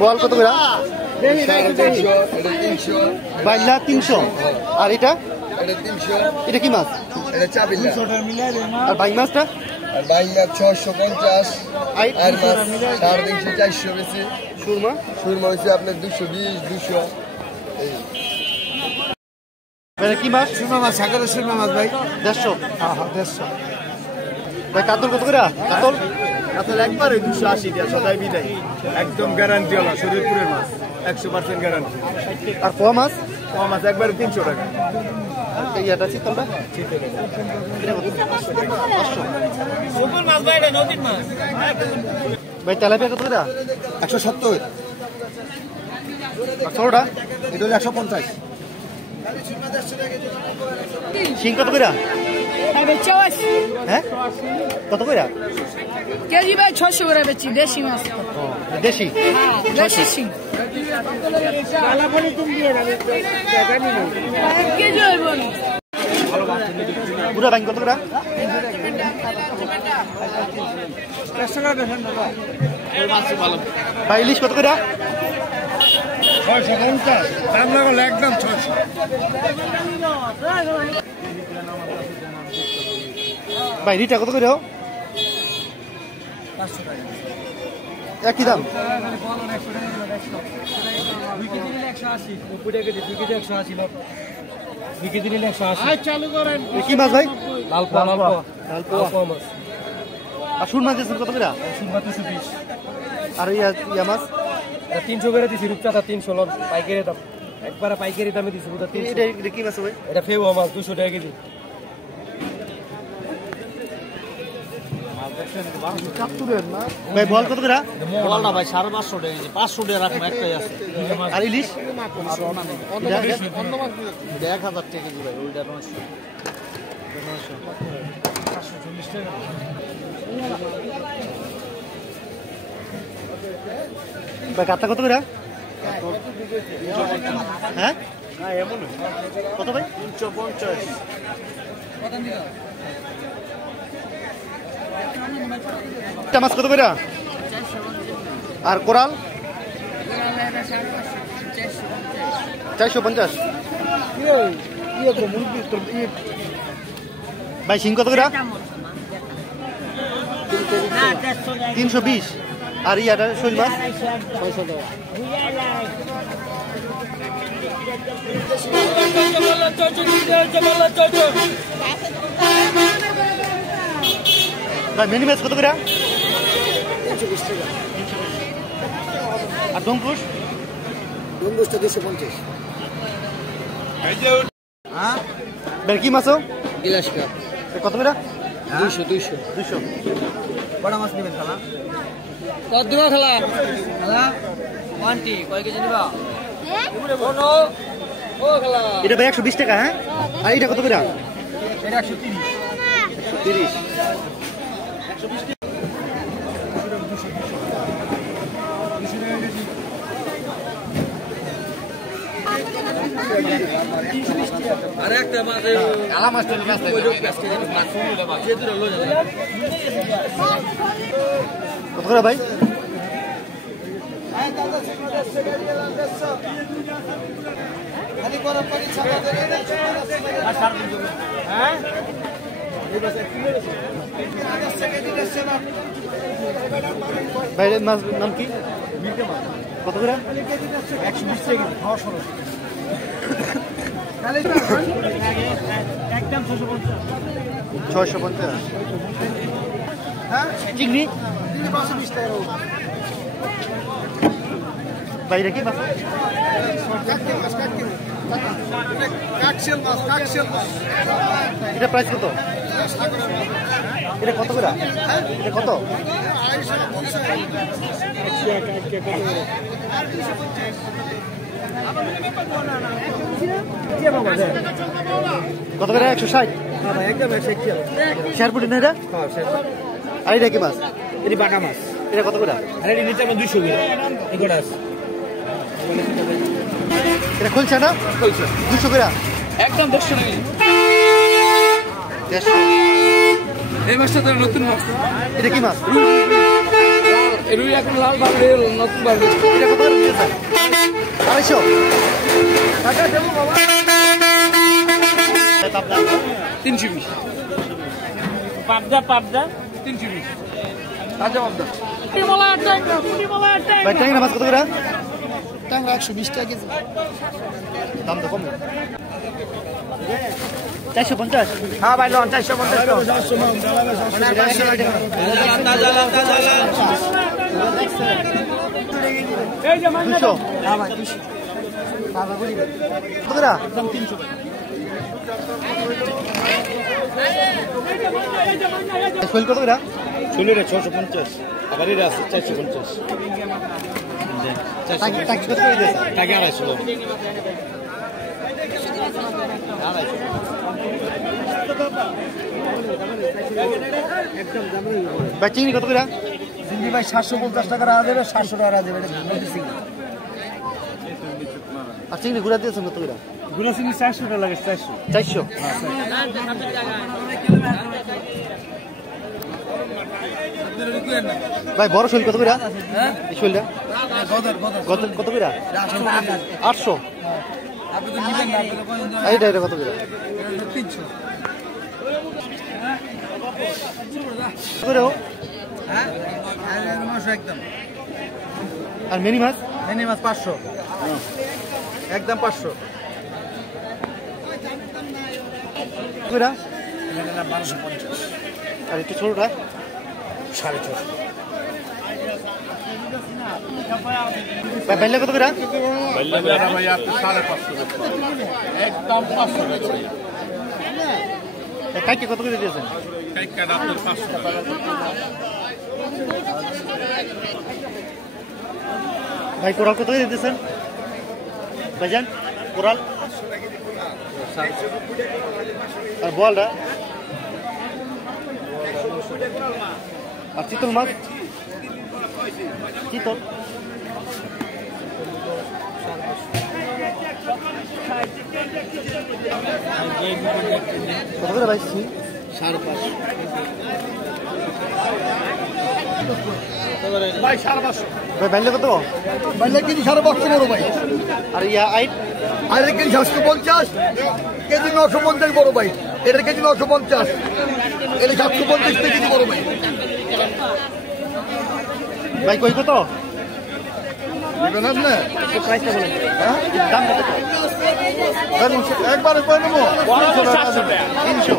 বল কত করে? বাইলা 300। আর এটা এটা কি মাছ? আর বাইং মাছটা? বাইং মাছ 650। আর মাছ 350 400 বেশি। সুরমা হচ্ছে আপনার 220 200। কি মাছ? সুরমা মাছ, সাগরের সুরমা মাছ ভাই 150। হ্যাঁ 150 ভাই কাতল কত করে? কাতল একবারে 280 টাকা সদাই বিদায়, একদম গ্যারান্টি হলো শরীরপুরের মাছ, 100% গ্যারান্টি। আর পোয়া মাছ? পোয়া মাছ একবারে 300 টাকা। ইয়াটা চিতলটা ভাই তেলাপিয়া কত করে? 170। ছোটটা এটা হলো 150। শিং কত করে? হ্যাঁ কত করে কেজি? ভাই 600 করে বেচি, দেশি মাছ। দেশি? দেশি শিং কেজি হইব। পুরা বাইং কত করে? ভাই ইলিশ কত করে? 650। দাম লাগলো একদম 600। ভাই রিটা কত করে? 500 টাকা। একই দাম? কি মাছ ভাই? লাল পোয়া মাছ। আর সুর মাছ দিয়েছেন কত করে? 220। আর ইয়া মাছ 300 করে দিছি, রূপচাঁদা 300 লন পাইকারি দাম, একবারে পাইকারি দামে দিছি। এটা কি মাছ ভাই? এটা ফেউয়া মাছ 200 টাকা কেজি। ভাই বল কত করে? বলটা ভাই 550 টাকা কেজি, 500 টাকা রাখবো, একটাই আছে। আর ইলিশ 1000 টাকা কেজি ভাই, ওইটা 900। 540 টাকা। ভাই কাতলা কত করে? হ্যাঁ কত ভাই? 350। মাছ কত করে? আর কোরাল 450। ভাই শিং কত করে? 320। আর ইয়াটা শৈল মাছ 600 টাকা। ভাই মিনি মাছ কত করে? 320 টাকা। আর ডুমপুস? ডুমপুসটা 250। ভাই কি মাছ? গিলাস কাপ কত করে? 200। বড় মাছ নেবেন খালা? কত দিবা খালা? কয় কেজি নিবা? এটা ভাই 120 টাকা। হ্যাঁ আর এটা কত করে? এটা 130। আর একটা মাছ আলা মাছ তেল মাছ কত করে ভাই? ভাই মাছ নাম কি? কত করে? 120 টাকা খাওয়া সরস। একদম 650। হ্যাঁ চিংড়ি 520 টাকা। বাইরে কি মাছ? এটা প্রাইস কত? এটা কত করে? এটা কত? কত করে? 160। একদম শেরপুটি না এটা? আর এটা কি মাছ? এটি বাটা মাছ। এটা কত করে? আর এটি নিচে 200 করে এগুলো আছে। এটা খুলছে না? 200 করে একদম 100 টাকা। 150। এই মাছটা তো নতুন মাছ। এটা কি মাছ? রুই এখন লাল ভাব হয়ে গেল নতুন ভাব এটা কত করে দিয়েছেন 250 টাকা দেবো বাবা 320 পাবদা 320 তাজা পাবদা ভাই ট্যাংরা মাছ কত করে ট্যাংরা 120 টাকা কেজি দাম তো কম 450 হ্যাঁ ভাই লন 450 এই যে মাংস 200 কত করে একদম 300 শৈল কত করে চুলিরে 650 আবার এর আছে 450 টাকি কত করে দিয়েছেন টাকা 250 ভাই চিংড়ি কত করে চিংড়ি ভাই 750 টাকা রাখা দেবে 700 টাকা রাখা দেবে এটা নদী চিংড়ি আর চিংড়ি গুড়া দিয়েছেন কত করে গুলো চিনি 400 টাকা লাগে 400 400 ভাই বড় শৈল কত করে এই শৈলটা কত করে 800 এইটা এটা কত করে 300 কত করে হ্যাঁ মাছ একদম আর মিনি মাছ মিনি মাছ 500 একদম 500 কত করে 1250 আর একটু ছোটটা 650 ভাই বেলে কত করে ভাই আপনি 550 একদম 500 কাইকে কত করে দিয়েছেন টাকা আপনার 500 টাকা ভাই কোরাল কত করে দিয়েছেন ভাইজান কোরাল আর বলটা আর চিতল মাছ চিতল কত করে ভাই 550 ভাই 550 ভাই বাইলে কত বাইলে কেজি 550 বড় ভাই আর ইয়া আইট আর কেজি 750 কেজি 950 বড় ভাই এটা কেজি 950 এটা 750 কেজি বড় ভাই ভাই কই কত নেবেন আপনি প্রাইসটা বলেন দাম কত একবারে করে নেবো 300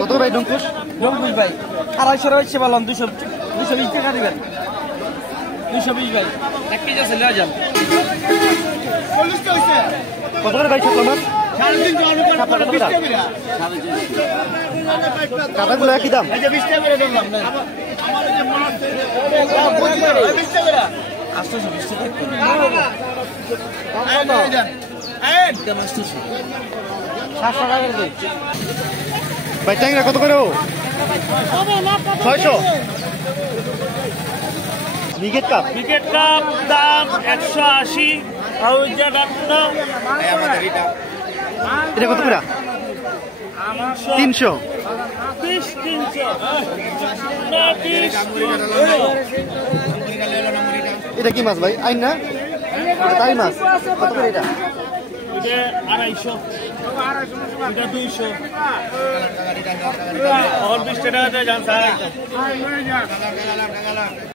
কত ভাই ডঙ্কুশ রংপুর ভাই 250 রয়েছে বললাম 220 টাকা দিবেন 220 ভাই 1 কেজি আছে লয়ে যান কত করে ভাই শুকনো মাছ 350 কাটাগুলো একই দাম এই যে 20 টাকা করে ধরলাম না আমাদের যে মাছ 20 টাকা 820 টাকা একদম 700 টাকা করে দিই ভাই ট্যাংরা কত করে 600 মিগেট কাপ ক্রিকেট কাপ দাম 180 হাউজা ডাক্তার এটা কত করে 300 30 300 এটা কি মাছ ভাই আইন না তাই মাছ কত করে এটা এটা 250 এটা 200 और 20 টাকা দিয়ে যান স্যার